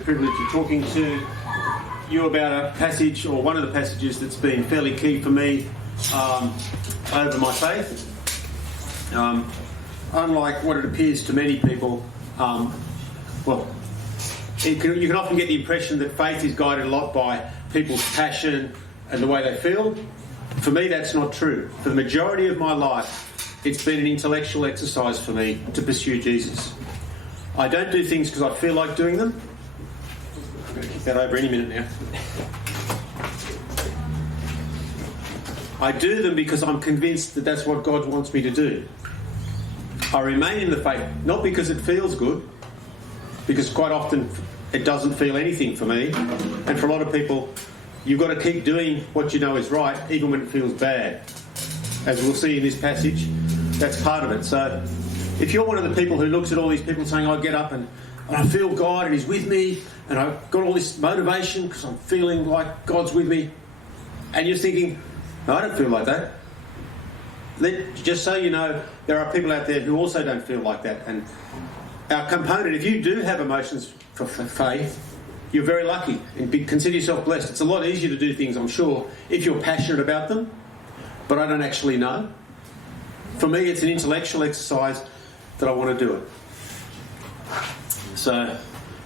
the privilege of talking to you about a passage, or one of the passages that's been fairly key for me over my faith. Unlike what it appears to many people, you can often get the impression that faith is guided a lot by people's passion and the way they feel. For me, that's not true. For the majority of my life, it's been an intellectual exercise for me to pursue Jesus. I don't do things because I feel like doing them. I'm going to kick that over any minute now. I do them because I'm convinced that that's what God wants me to do. I remain in the faith, not because it feels good, because quite often it doesn't feel anything for me. And for a lot of people, you've got to keep doing what you know is right, even when it feels bad. As we'll see in this passage, that's part of it. So if you're one of the people who looks at all these people saying, I get up and I feel God and He's with me, and I've got all this motivation because I'm feeling like God's with me, and you're thinking, no, I don't feel like that. Just so you know, there are people out there who also don't feel like that. And our component, if you do have emotions for faith, you're very lucky and consider yourself blessed. It's a lot easier to do things, I'm sure, if you're passionate about them, but I don't actually know. For me, it's an intellectual exercise that I want to do it. So,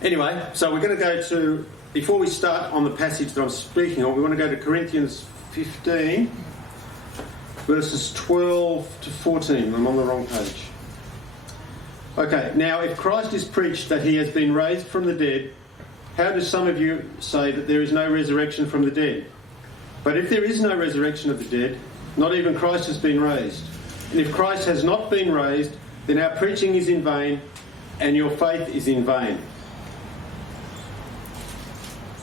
anyway, we're going to go to, before we start on the passage that I'm speaking of, we want to go to Corinthians 15, verses 12 to 14. I'm on the wrong page. Okay, now if Christ is preached that He has been raised from the dead, how do some of you say that there is no resurrection from the dead? But if there is no resurrection of the dead, not even Christ has been raised. And if Christ has not been raised, then our preaching is in vain, and your faith is in vain.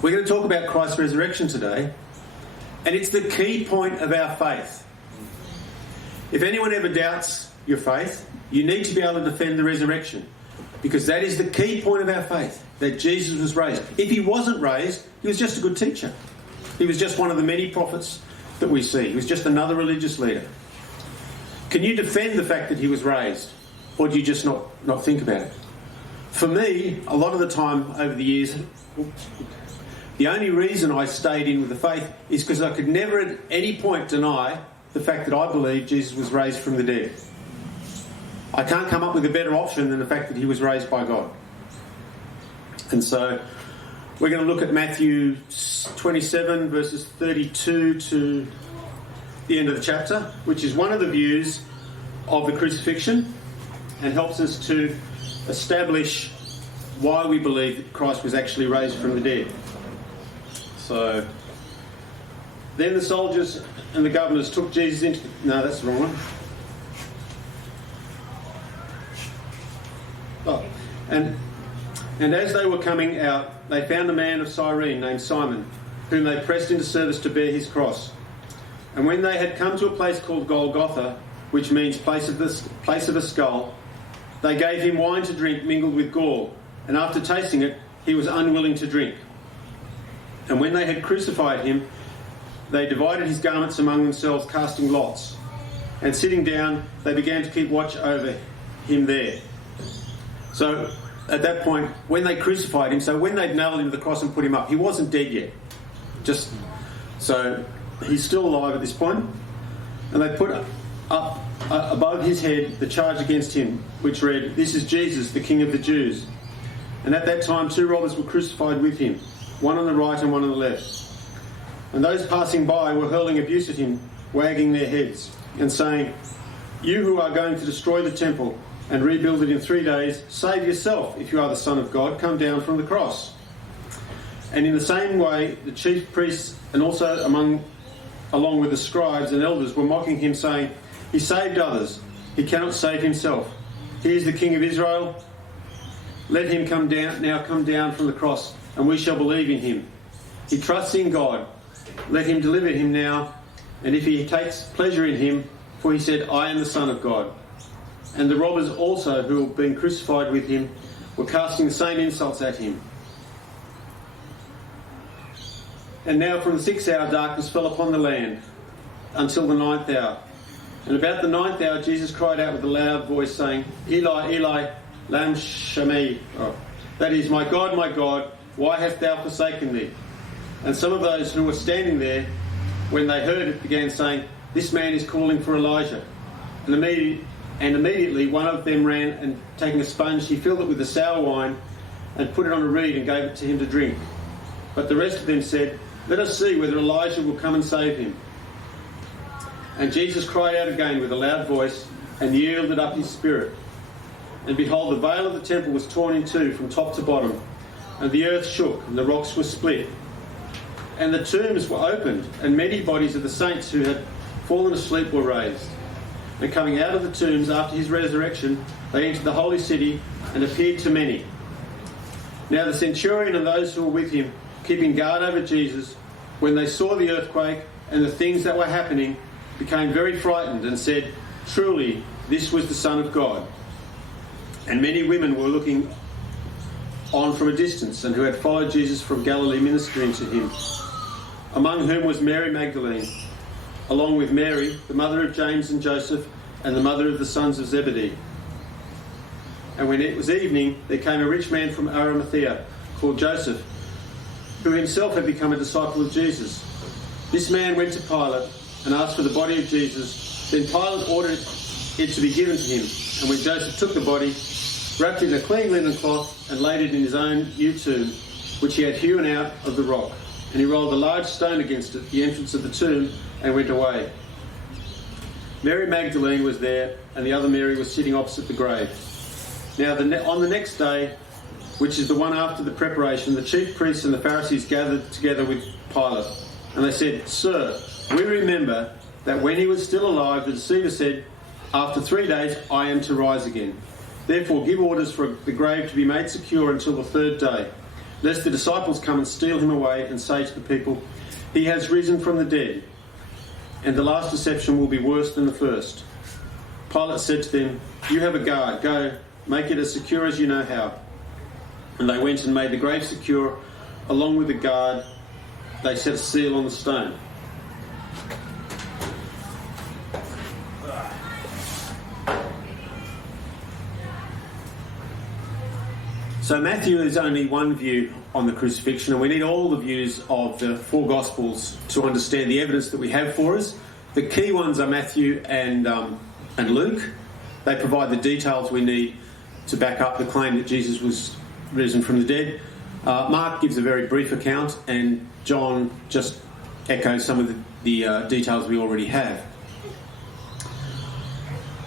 We're going to talk about Christ's resurrection today, and it's the key point of our faith. If anyone ever doubts your faith, you need to be able to defend the resurrection, because that is the key point of our faith, that Jesus was raised. If He wasn't raised, He was just a good teacher. He was just one of the many prophets that we see. He was just another religious leader. Can you defend the fact that He was raised, or do you just not think about it? For me, a lot of the time over the years, the only reason I stayed in with the faith is because I could never at any point deny the fact that I believe Jesus was raised from the dead. I can't come up with a better option than the fact that He was raised by God. And so we're going to look at Matthew 27, verses 32 to the end of the chapter, which is one of the views of the crucifixion and helps us to establish why we believe that Christ was actually raised from the dead. So, then the soldiers and the governors took Jesus into... No, that's the wrong one. Oh, and as they were coming out, they found a man of Cyrene named Simon, whom they pressed into service to bear his cross. And when they had come to a place called Golgotha, which means place of a skull, they gave him wine to drink mingled with gall, and after tasting it, he was unwilling to drink. And when they had crucified him, they divided his garments among themselves, casting lots. And sitting down, they began to keep watch over him there. So, at that point, when they crucified him, so when they'd nailed him to the cross and put him up, he wasn't dead yet. So he's still alive at this point. And they put up above his head the charge against him, which read, "This is Jesus, the King of the Jews." And at that time 2 robbers were crucified with him, one on the right and one on the left. And those passing by were hurling abuse at him, wagging their heads, and saying, "You who are going to destroy the temple and rebuild it in 3 days, save yourself. If you are the Son of God, come down from the cross." And in the same way, the chief priests and also along with the scribes and elders were mocking him, saying, "He saved others. He cannot save himself. He is the King of Israel. Let him come down from the cross, and we shall believe in him. He trusts in God. Let him deliver him now. And if he takes pleasure in him, for he said, 'I am the Son of God.'" And the robbers also, who had been crucified with him, were casting the same insults at him. And now from the 6th hour darkness fell upon the land until the 9th hour. And about the 9th hour Jesus cried out with a loud voice, saying, "Eli, Eli, lam shami." That is, my God, why hast thou forsaken me? And some of those who were standing there, when they heard it, began saying, This man is calling for Elijah. And immediately one of them ran, and taking a sponge, he filled it with the sour wine and put it on a reed and gave it to him to drink. But the rest of them said, Let us see whether Elijah will come and save him. And Jesus cried out again with a loud voice and yielded up his spirit. And behold, the veil of the temple was torn in two from top to bottom, and the earth shook, and the rocks were split. And the tombs were opened, and many bodies of the saints who had fallen asleep were raised. And coming out of the tombs after his resurrection, they entered the holy city and appeared to many. Now the centurion and those who were with him, keeping guard over Jesus, when they saw the earthquake and the things that were happening, became very frightened and said, Truly, this was the Son of God. And many women were looking on from a distance, and who had followed Jesus from Galilee ministering to him, among whom was Mary Magdalene, along with Mary, the mother of James and Joseph, and the mother of the sons of Zebedee. And when it was evening, there came a rich man from Arimathea, called Joseph, who himself had become a disciple of Jesus. This man went to Pilate and asked for the body of Jesus. Then Pilate ordered it to be given to him. And when Joseph took the body, wrapped it in a clean linen cloth, and laid it in his own new tomb, which he had hewn out of the rock. And he rolled a large stone against it, the entrance of the tomb, and went away. Mary Magdalene was there, and the other Mary was sitting opposite the grave. Now on the next day, which is the one after the preparation, the chief priests and the Pharisees gathered together with Pilate. And they said, Sir, we remember that when he was still alive, the deceiver said, After 3 days I am to rise again. Therefore give orders for the grave to be made secure until the third day, lest the disciples come and steal him away and say to the people, He has risen from the dead. And the last deception will be worse than the first. Pilate said to them, You have a guard. Go, make it as secure as you know how. And they went and made the grave secure. Along with the guard, they set a seal on the stone. So Matthew is only one view on the crucifixion, and we need all the views of the four Gospels to understand the evidence that we have for us. The key ones are Matthew and Luke. They provide the details we need to back up the claim that Jesus was risen from the dead. Mark gives a very brief account, and John just echoes some of the details we already have.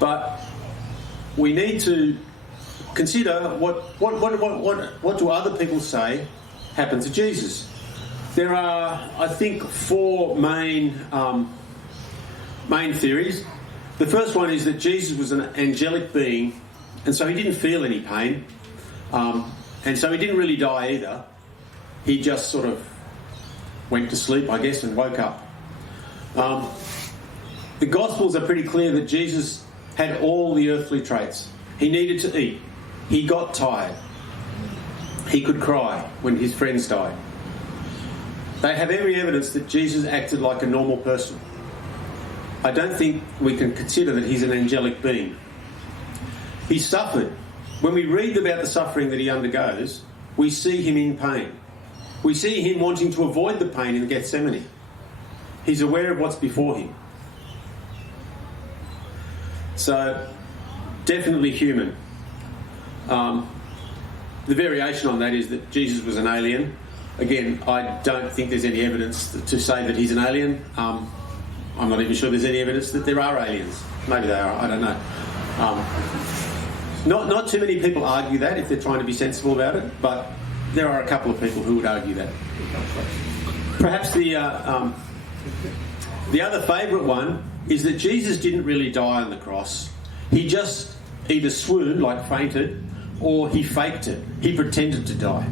But we need to consider what do other people say happened to Jesus. There are, I think, four main theories. The first one is that Jesus was an angelic being, and so he didn't feel any pain, and so he didn't really die either. He just sort of went to sleep, I guess, and woke up. The Gospels are pretty clear that Jesus had all the earthly traits. He needed to eat. He got tired. He could cry when his friends died. They have every evidence that Jesus acted like a normal person. I don't think we can consider that he's an angelic being. He suffered. When we read about the suffering that he undergoes, we see him in pain. We see him wanting to avoid the pain in Gethsemane. He's aware of what's before him. So, definitely human. The variation on that is that Jesus was an alien. Again, I don't think there's any evidence to say that he's an alien. I'm not even sure there's any evidence that there are aliens. Maybe they are, I don't know. Not too many people argue that if they're trying to be sensible about it, but there are a couple of people who would argue that. Perhaps the other favourite one is that Jesus didn't really die on the cross. He just either swooned, like fainted, or he faked it. He pretended to die.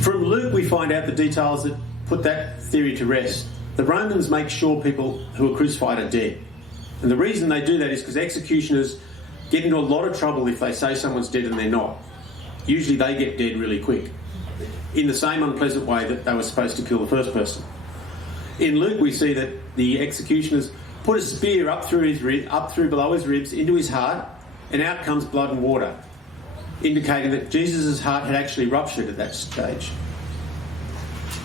From Luke, we find out the details that put that theory to rest. The Romans make sure people who are crucified are dead. And the reason they do that is because executioners get into a lot of trouble if they say someone's dead and they're not. Usually they get dead really quick, in the same unpleasant way that they were supposed to kill the first person. In Luke, we see that the executioners put a spear up through below his ribs into his heart, and out comes blood and water. indicating that Jesus' heart had actually ruptured at that stage.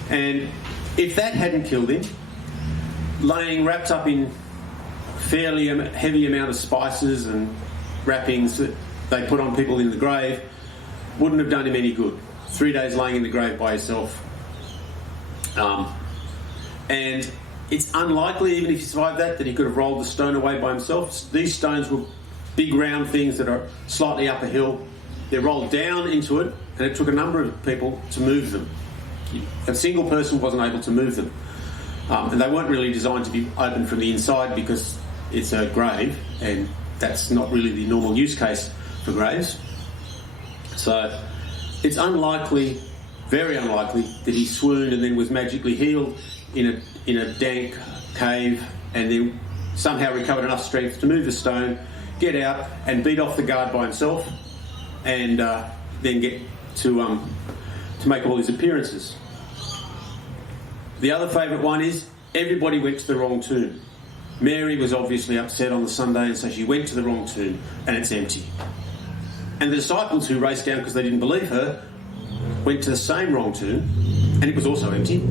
And if that hadn't killed him, laying wrapped up in fairly heavy amount of spices and wrappings that they put on people in the grave wouldn't have done him any good. 3 days laying in the grave by himself. And it's unlikely, even if he survived that he could have rolled the stone away by himself. These stones were big round things that are slightly up a hill. They're rolled down into it, and it took a number of people to move them. A single person wasn't able to move them. And they weren't really designed to be opened from the inside because it's a grave, and that's not really the normal use case for graves. So it's unlikely, very unlikely, that he swooned and then was magically healed in a dank cave and then somehow recovered enough strength to move the stone, get out and beat off the guard by himself, and then get to make all his appearances. The other favourite one is everybody went to the wrong tomb. Mary was obviously upset on the Sunday, and so she went to the wrong tomb, and it's empty. And the disciples who raced down because they didn't believe her went to the same wrong tomb, and it was also empty.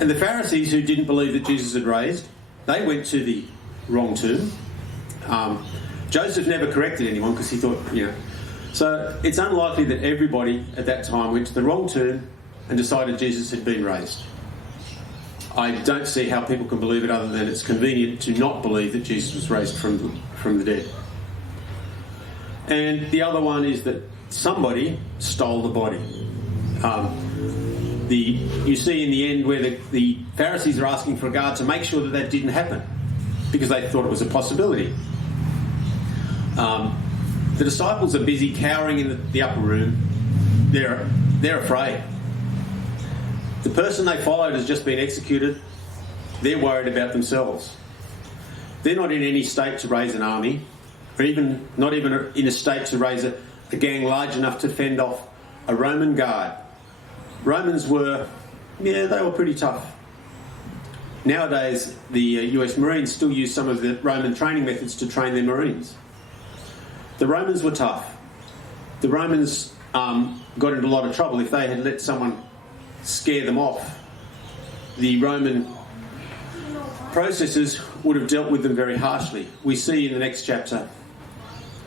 And the Pharisees who didn't believe that Jesus had raised, they went to the wrong tomb. Joseph never corrected anyone because he thought, So it's unlikely that everybody at that time went to the wrong tomb and decided Jesus had been raised. I don't see how people can believe it other than it's convenient to not believe that Jesus was raised from the dead. And the other one is that somebody stole the body. You see in the end where the Pharisees are asking for a guard to make sure that didn't happen because they thought it was a possibility. The disciples are busy cowering in the upper room. They're afraid. The person they followed has just been executed. They're worried about themselves. They're not in any state to raise an army, or not even in a state to raise a gang large enough to fend off a Roman guard. Romans were pretty tough. Nowadays, the US Marines still use some of the Roman training methods to train their Marines. The Romans were tough. The Romans got into a lot of trouble if they had let someone scare them off. The Roman processors would have dealt with them very harshly. We see in the next chapter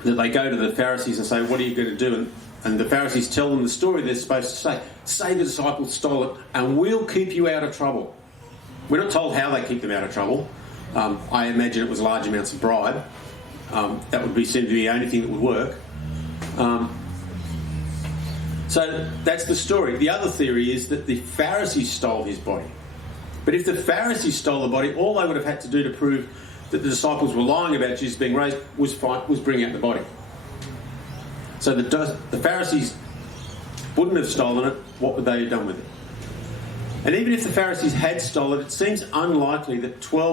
that they go to the Pharisees and say, "What are you going to do?" And the Pharisees tell them the story they're supposed to say. Say the disciples stole it and we'll keep you out of trouble. We're not told how they keep them out of trouble. I imagine it was large amounts of bribe. That would seem to be the only thing that would work. So that's the story. The other theory is that the Pharisees stole his body. But if the Pharisees stole the body, all they would have had to do to prove that the disciples were lying about Jesus being raised was bring out the body. So the Pharisees wouldn't have stolen it. What would they have done with it? And even if the Pharisees had stolen it, it seems unlikely that 10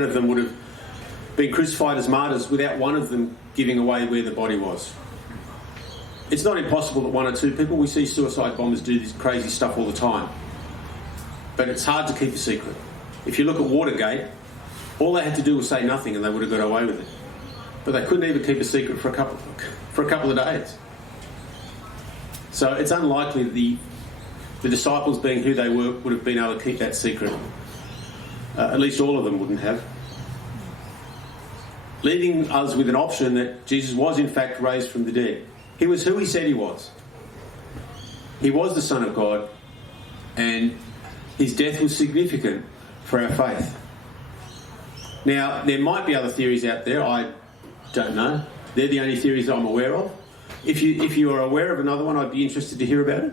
of them would have been crucified as martyrs without one of them giving away where the body was. It's not impossible that one or two people, we see suicide bombers do this crazy stuff all the time. But it's hard to keep a secret. If you look at Watergate, all they had to do was say nothing and they would have got away with it. But they couldn't even keep a secret for a couple of days. So it's unlikely the disciples, being who they were, would have been able to keep that secret. At least all of them wouldn't have. Leaving us with an option that Jesus was in fact raised from the dead. He was who he said he was. He was the Son of God, and his death was significant for our faith. Now, there might be other theories out there. I don't know. They're the only theories I'm aware of. If you are aware of another one, I'd be interested to hear about it.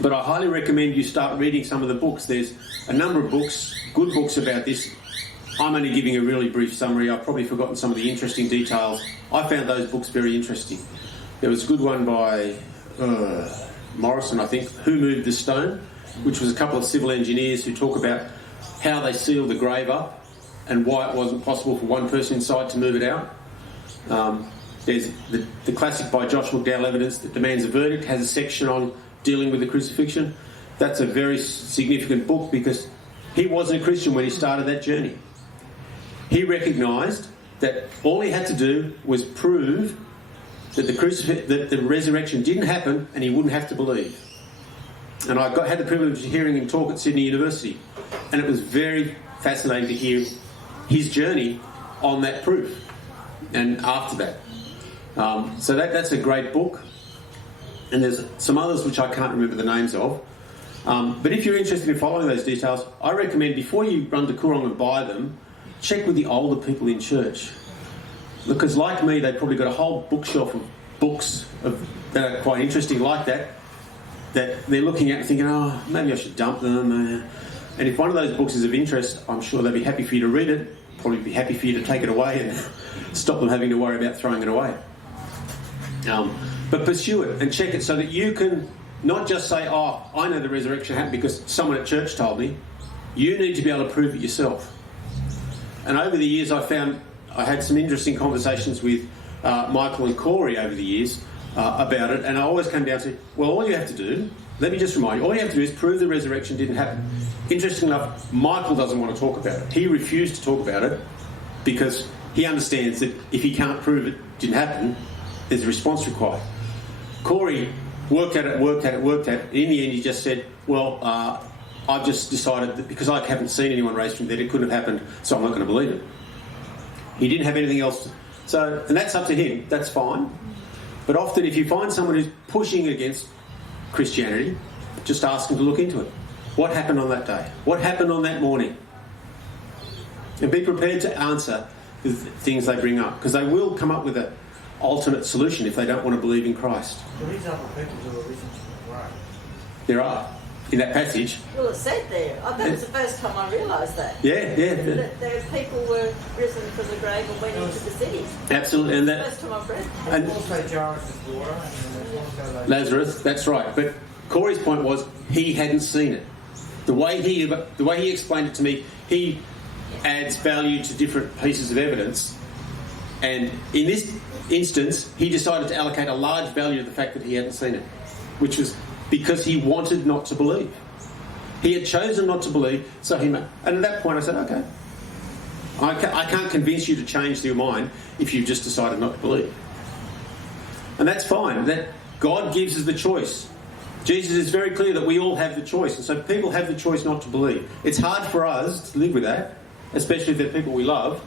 But I highly recommend you start reading some of the books. There's a number of books, good books about this. I'm only giving a really brief summary. I've probably forgotten some of the interesting details. I found those books very interesting. There was a good one by Morrison, I think, Who Moved the Stone, which was a couple of civil engineers who talk about how they sealed the grave up and why it wasn't possible for one person inside to move it out. There's the classic by Josh McDowell, Evidence That Demands a Verdict, has a section on dealing with the crucifixion. That's a very significant book because he wasn't a Christian when he started that journey. He recognised that all he had to do was prove that the resurrection didn't happen, and he wouldn't have to believe. And I had the privilege of hearing him talk at Sydney University, and it was very fascinating to hear his journey on that proof and after that. So that's a great book. And there's some others which I can't remember the names of. But if you're interested in following those details, I recommend before you run to Koorong and buy them, check with the older people in church. Because like me, they've probably got a whole bookshelf of books that are quite interesting like that they're looking at and thinking, oh, maybe I should dump them. And if one of those books is of interest, I'm sure they'll be happy for you to read it, probably be happy for you to take it away and stop them having to worry about throwing it away. But pursue it and check it so that you can not just say, oh, I know the resurrection happened because someone at church told me. You need to be able to prove it yourself. And over the years, I had some interesting conversations with Michael and Corey over the years about it, and I always came down to, well, all you have to do, let me just remind you, all you have to do is prove the resurrection didn't happen. Interestingly enough, Michael doesn't want to talk about it. He refused to talk about it because he understands that if he can't prove it didn't happen, there's a response required. Corey worked at it. In the end, he just said, well, I've just decided that because I haven't seen anyone raised from the dead, it couldn't have happened, so I'm not going to believe it. He didn't have anything else. And that's up to him. That's fine. But often if you find someone who's pushing against Christianity, just ask them to look into it. What happened on that day? What happened on that morning? And be prepared to answer the things they bring up, because they will come up with an alternate solution if they don't want to believe in Christ. For example, people who are risen from the grave. There are. In that passage. Well, it's said there. I thought it was the first time I realised that. Yeah. That there people were risen from the grave and went into the city. Absolutely. And That's the first time I've read that. And also Jairus' daughter and also Lazarus, that's right. But Corey's point was he hadn't seen it. The way he explained it to me, he adds value to different pieces of evidence. And in this instance, he decided to allocate a large value to the fact that he hadn't seen it, which was because he wanted not to believe. He had chosen not to believe, so and at that point I said, okay, I can't convince you to change your mind if you've just decided not to believe. And that's fine. That God gives us the choice. Jesus is very clear that we all have the choice, and so people have the choice not to believe. It's hard for us to live with that, especially if they're people we love,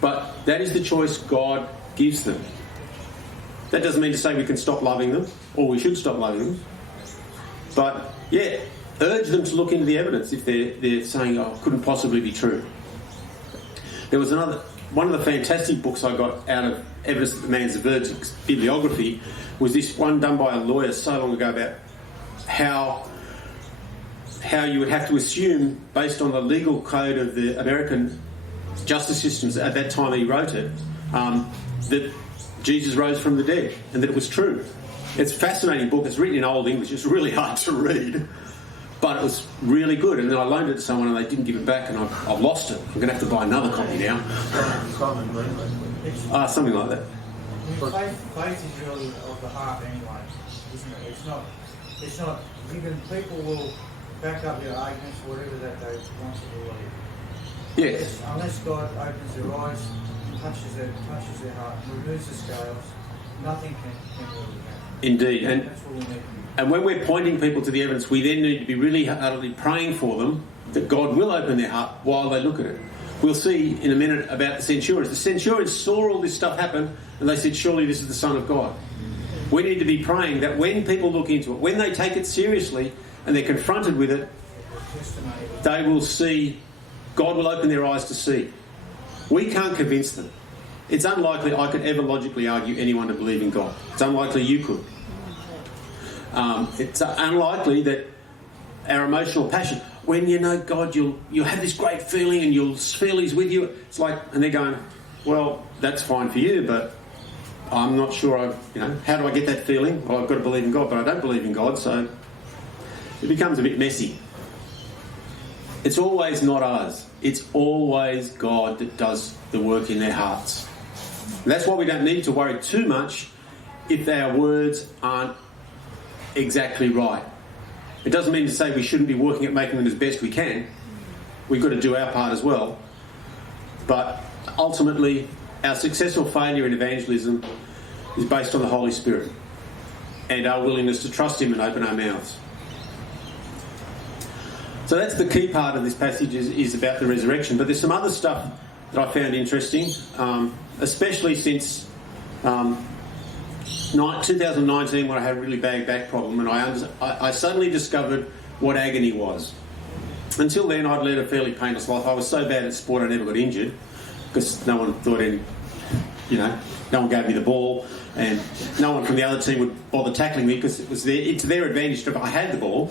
but that is the choice God gives them. That doesn't mean to say we can stop loving them, or we should stop loving them. But, yeah, urge them to look into the evidence if they're saying, oh, it couldn't possibly be true. There was one of the fantastic books I got out of Evidence That the Man's a Virgin bibliography was this one done by a lawyer so long ago about how you would have to assume, based on the legal code of the American justice systems at that time he wrote it, that Jesus rose from the dead, and that it was true. It's a fascinating book. It's written in Old English. It's really hard to read, but it was really good. And then I loaned it to someone, and they didn't give it back, and I've lost it. I'm going to have to buy another copy now. Something like that. Faith is really of the heart anyway, isn't it? It's not. Even people will back up their arguments, whatever that they want to believe. Yes. Unless God opens their eyes, touches their heart, removes the scales, nothing can really happen. Indeed. That's what we need. And when we're pointing people to the evidence, we then need to be really heartily praying for them that God will open their heart while they look at it. We'll see in a minute about the centurions. The centurions saw all this stuff happen, and they said, surely this is the Son of God. We need to be praying that when people look into it, when they take it seriously and they're confronted with it, they will see, God will open their eyes to see. We can't convince them. It's unlikely I could ever logically argue anyone to believe in God. It's unlikely you could. It's unlikely that our emotional passion, when you know God, you'll have this great feeling and you'll feel He's with you. It's like, and they're going, well, that's fine for you, but I'm not sure. How do I get that feeling? Well, I've got to believe in God, but I don't believe in God, so it becomes a bit messy. It's always not us. It's always God that does the work in their hearts. And that's why we don't need to worry too much if our words aren't exactly right. It doesn't mean to say we shouldn't be working at making them as best we can. We've got to do our part as well. But ultimately, our success or failure in evangelism is based on the Holy Spirit and our willingness to trust Him and open our mouths. So that's the key part of this passage is about the resurrection. But there's some other stuff that I found interesting, especially since 2019 when I had a really bad back problem, and I suddenly discovered what agony was. Until then, I'd led a fairly painless life. I was so bad at sport I never got injured because no one thought no one gave me the ball, and no one from the other team would bother tackling me because it's their advantage if I had the ball.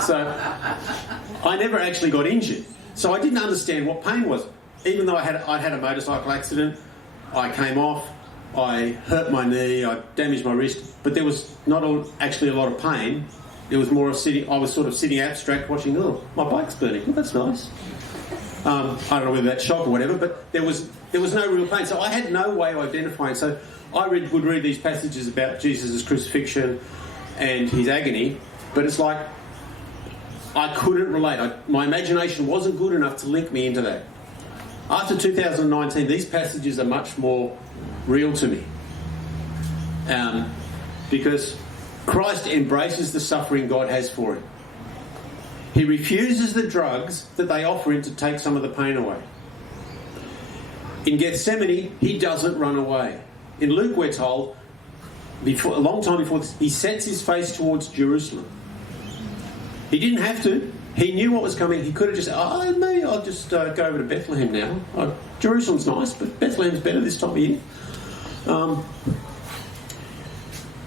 So I never actually got injured. So I didn't understand what pain was. Even though I'd had a motorcycle accident, I came off, I hurt my knee, I damaged my wrist, but there was not actually a lot of pain. It was more I was sort of sitting abstract watching, my bike's burning. Oh, that's nice. I don't know whether that's shock or whatever, but there was no real pain. So I had no way of identifying. So I would read these passages about Jesus' crucifixion and his agony, but it's like I couldn't relate. My imagination wasn't good enough to link me into that. After 2019, these passages are much more real to me. Because Christ embraces the suffering God has for him. He refuses the drugs that they offer him to take some of the pain away. In Gethsemane, he doesn't run away. In Luke, we're told, a long time before this, he sets his face towards Jerusalem. He didn't have to. He knew what was coming. He could have just said, maybe I'll just go over to Bethlehem now. Jerusalem's nice, but Bethlehem's better this time of year.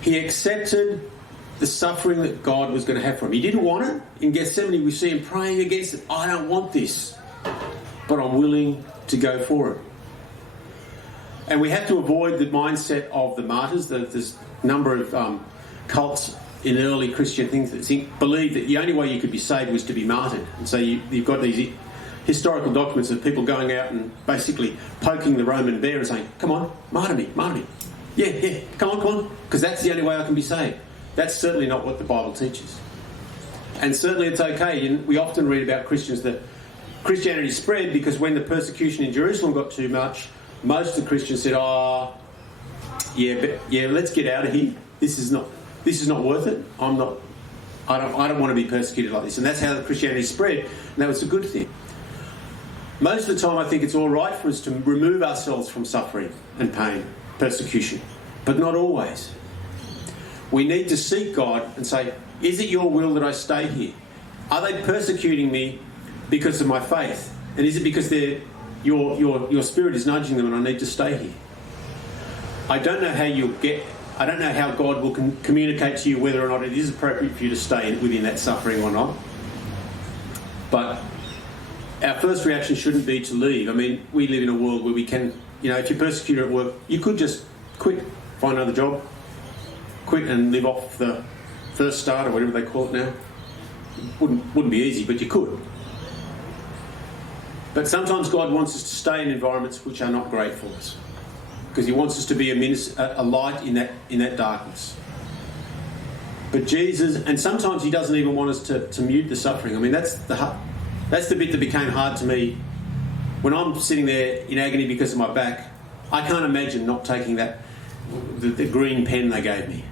He accepted the suffering that God was going to have for him. He didn't want it. In Gethsemane, we see him praying against it. I don't want this, but I'm willing to go for it. And we have to avoid the mindset of the martyrs. There's a number of cults in early Christian things that believe that the only way you could be saved was to be martyred. And so you've got these historical documents of people going out and basically poking the Roman bear and saying, come on, martyr me. Yeah, come on, because that's the only way I can be saved. That's certainly not what the Bible teaches. And certainly it's okay. And we often read about Christians that Christianity spread because when the persecution in Jerusalem got too much, most of the Christians said, let's get out of here. This is not worth it. I don't want to be persecuted like this. And that's how the Christianity spread, and that was a good thing. Most of the time I think it's all right for us to remove ourselves from suffering and pain, persecution, but not always. We need to seek God and say, is it your will that I stay here? Are they persecuting me because of my faith? And is it because your spirit is nudging them and I need to stay here? I don't know how God will communicate to you whether or not it is appropriate for you to stay within that suffering or not. But our first reaction shouldn't be to leave. I mean, we live in a world where we can, if you're persecuted at work, you could just quit, find another job, quit and live off the first start or whatever they call it now. Wouldn't be easy, but you could. But sometimes God wants us to stay in environments which are not great for us, because he wants us to be a light in that darkness. But Jesus, and sometimes he doesn't even want us to mute the suffering. I mean, that's the bit that became hard to me. When I'm sitting there in agony because of my back, I can't imagine not taking the green pen they gave me.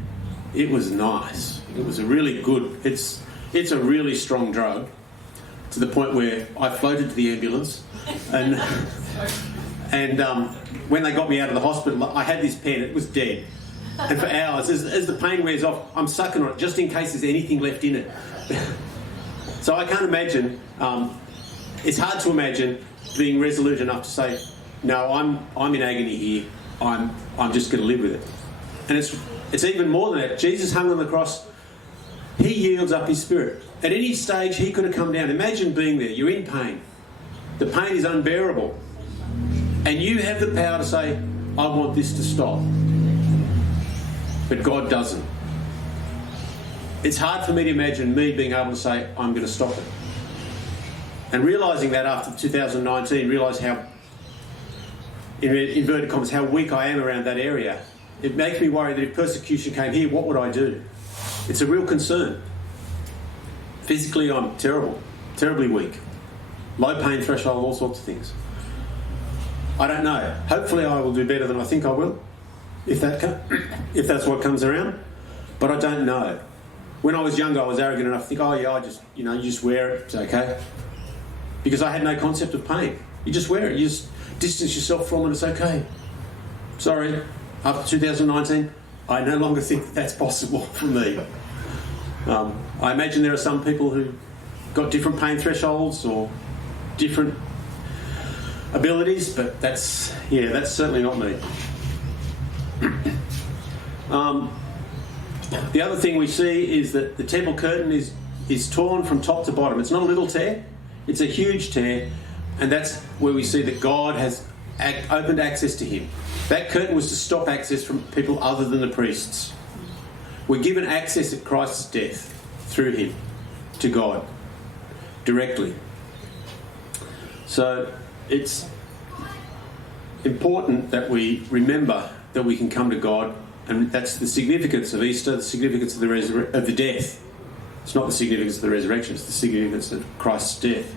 It was nice. It was a really good, it's a really strong drug, to the point where I floated to the ambulance and when they got me out of the hospital, I had this pen. It was dead. And for hours, as the pain wears off, I'm sucking on it just in case there's anything left in it. So I can't imagine, it's hard to imagine being resolute enough to say, no, I'm in agony here. I'm just going to live with it. And it's even more than that. Jesus hung on the cross. He yields up his spirit. At any stage, he could have come down. Imagine being there. You're in pain. The pain is unbearable. And you have the power to say, I want this to stop. But God doesn't. It's hard for me to imagine me being able to say, I'm going to stop it. And realising that after 2019, realise how, in inverted commas, how weak I am around that area. It makes me worry that if persecution came here, what would I do? It's a real concern. Physically, I'm terribly weak. Low pain threshold, all sorts of things. I don't know. Hopefully I will do better than I think I will, if that's what comes around. But I don't know. When I was younger, I was arrogant enough to think, oh yeah, you just wear it, it's okay. Because I had no concept of pain. You just wear it, you just distance yourself from it, it's okay. Sorry, after 2019, I no longer think that's possible for me. I imagine there are some people who got different pain thresholds or different abilities, but that's certainly not me. The other thing we see is that the temple curtain is torn from top to bottom. It's not a little tear, it's a huge tear, and that's where we see that God has opened access to him. That curtain was to stop access from people other than the priests. We're given access at Christ's death through him to God directly. So it's important that we remember that we can come to God, and that's the significance of Easter, the significance of the death. It's not the significance of the resurrection, it's the significance of Christ's death.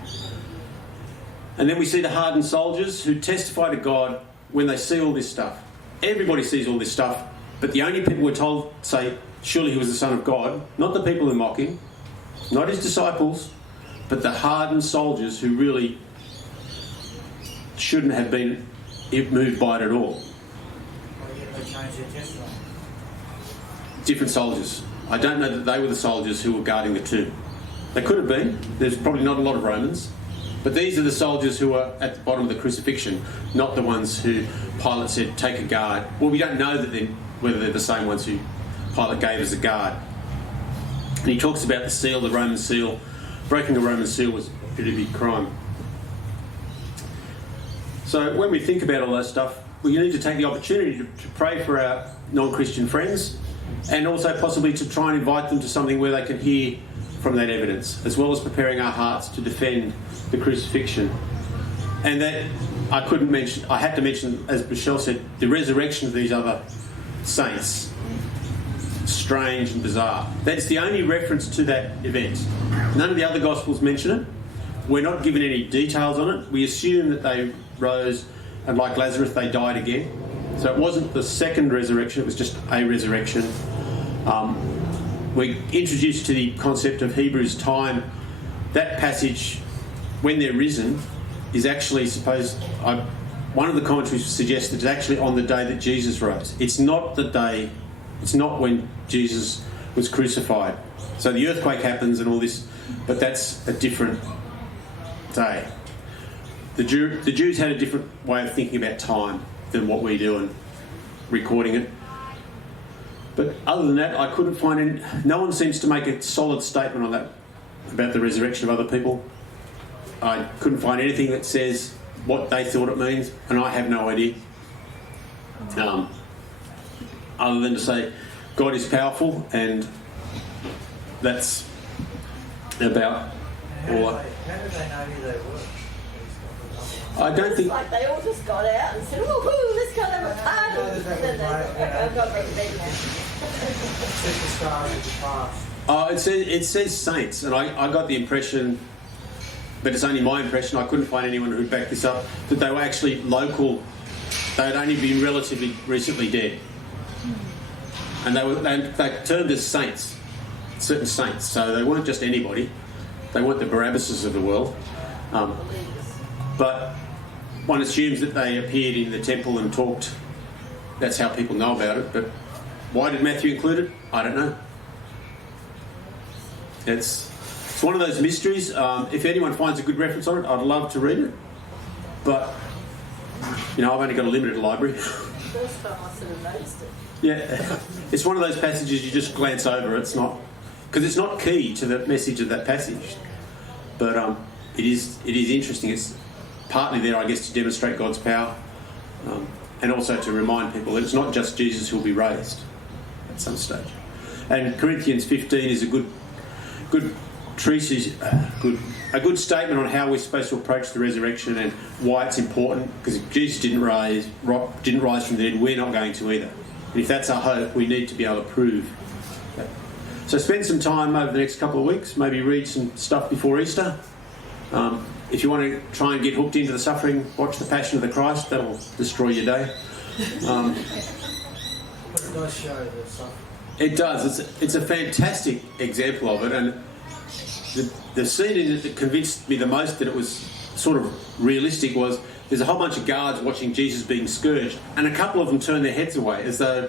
And then we see the hardened soldiers who testify to God when they see all this stuff. Everybody sees all this stuff, but the only people we're told say, surely he was the Son of God, not the people who mock him, not his disciples, but the hardened soldiers who really shouldn't have been moved by it at all. Different soldiers. I don't know that they were the soldiers who were guarding the tomb. They could have been. There's probably not a lot of Romans. But these are the soldiers who are at the bottom of the crucifixion, not the ones who Pilate said, take a guard. Well, we don't know whether they're the same ones who Pilate gave as a guard. And he talks about the seal, the Roman seal. Breaking a Roman seal was a pretty big crime. So when we think about all that stuff, we need to take the opportunity to pray for our non-Christian friends, and also possibly to try and invite them to something where they can hear from that evidence, as well as preparing our hearts to defend the crucifixion. And that I had to mention, as Michelle said, the resurrection of these other saints. Strange and bizarre. That's the only reference to that event. None of the other Gospels mention it. We're not given any details on it. We assume that they rose, and like Lazarus, they died again. So it wasn't the second resurrection, it was just a resurrection. We're introduced to the concept of Hebrews time. That passage, when they're risen, is actually one of the commentaries suggests it's actually on the day that Jesus rose. It's not when Jesus was crucified. So the earthquake happens and all this, but that's a different day. The Jews had a different way of thinking about time than what we do and recording it. But other than that, I couldn't find any. No one seems to make a solid statement on that about the resurrection of other people. I couldn't find anything that says what they thought it means, and I have no idea. Other than to say God is powerful, and that's about all. How did they know who they were? I don't think. Like they all just got out and said, "Woohoo, let's go have a party." And then they got ready to bed now. Superstars of the past. Oh, it says saints, and I got the impression, but it's only my impression. I couldn't find anyone who'd back this up, that they were actually local. They had only been relatively recently dead, and they termed as saints, certain saints. So they weren't just anybody. They weren't the Barabbases of the world, but one assumes that they appeared in the temple and talked. That's how people know about it. But why did Matthew include it? I don't know. It's one of those mysteries. If anyone finds a good reference on it, I'd love to read it. But, I've only got a limited library. First time I sort of noticed it. Yeah. It's one of those passages you just glance over. It's not... Because it's not key to the message of that passage. But it is interesting. It's partly there, I guess, to demonstrate God's power, and also to remind people that it's not just Jesus who will be raised at some stage. And Corinthians 15 is a good treatise, a good statement on how we're supposed to approach the resurrection and why it's important. Because if Jesus didn't rise from the dead, we're not going to either. And if that's our hope, we need to be able to prove that. So spend some time over the next couple of weeks. Maybe read some stuff before Easter. If you want to try and get hooked into the suffering, watch The Passion of the Christ. That'll destroy your day. But it does show the suffering. It does. It's a fantastic example of it, and the scene in it that convinced me the most that it was sort of realistic was there's a whole bunch of guards watching Jesus being scourged, and a couple of them turned their heads away as though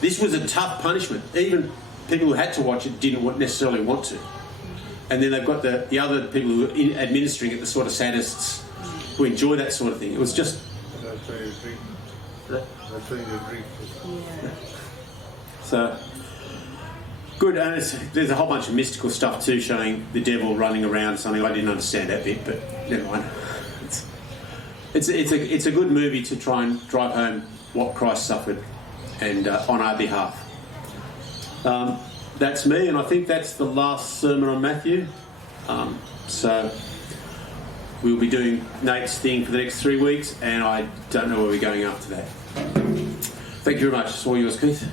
this was a tough punishment. Even people who had to watch it didn't necessarily want to. And then they've got the other people who are administering it, the sort of sadists who enjoy that sort of thing. It was just... That's why you drink. That's why you drink. Yeah. So, good. And there's a whole bunch of mystical stuff too, showing the devil running around. Something I didn't understand that bit, but never mind. It's a good movie to try and drive home what Christ suffered, and on our behalf. That's me, and I think that's the last sermon on Matthew. So we'll be doing Nate's thing for the next 3 weeks, and I don't know where we're going after that. Thank you very much. It's all yours, Keith.